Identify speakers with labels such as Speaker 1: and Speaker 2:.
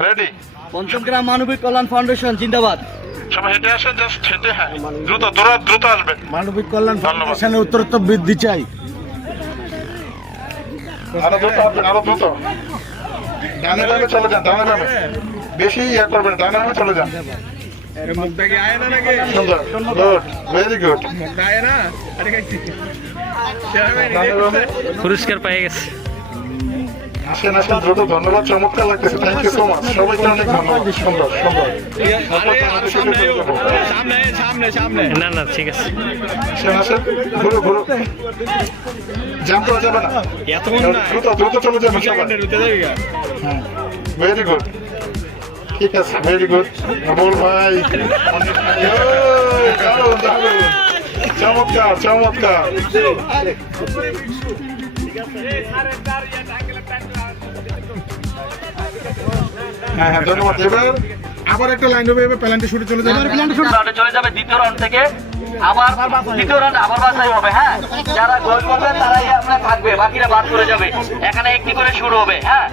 Speaker 1: Ready
Speaker 2: পঞ্চমগ্রাম মানবিক কল্যাণ foundation জিন্দাবাদ।
Speaker 1: সবাই হেঁটে আসেন জাস্ট হেঁটে হ্যাঁ দ্রুত দ্রুত দ্রুত আসবে
Speaker 3: মানবিক কল্যাণ
Speaker 1: ধন্যবাদ।
Speaker 3: ফাউন্ডেশনে উত্তরোত্তর বৃদ্ধি চাই।
Speaker 1: আরও দ্রুত আসবেন আরও দ্রুত। ডানে ডানে চলে যান ডানে ডানে বেশি ইয়ে করবেন ডানে ডানে চলে যান। সুন্দর গুড ভেরি গুড
Speaker 4: পুরস্কার পেয়ে গেছে।
Speaker 1: আসেন আসেন দ্রুত ধন্যবাদ চমৎকার লাগতেছে থ্যাংক ইউ সো মাচ সবাইকে অনেক ধন্যবাদ। সুন্দর সুন্দর।
Speaker 4: না না ঠিক আছে।
Speaker 1: আসেন আসেন ঘুরো ঘুরো। জাম করা যাবে না? দ্রুত দ্রুত চলে সবাই। ভেরি গুড ঠিক আছে ভেরি গুড বল ভাই। চমৎকার চমৎকার। হ্যাঁ হ্যাঁ ধন্যবাদ এবার
Speaker 3: আবার একটা লাইন হবে এবার প্যালেন্টে শুটে চলে যাবে।
Speaker 2: চলে যাবে দ্বিতীয় রাউন্ড থেকে। আবার দ্বিতীয় রাউন্ড আবার বাছাই হবে হ্যাঁ? যারা গোল করবে তারাই আমরা থাকবে বাকিরা বাদ করে যাবে। এখানে একটি করে শুরু হবে হ্যাঁ?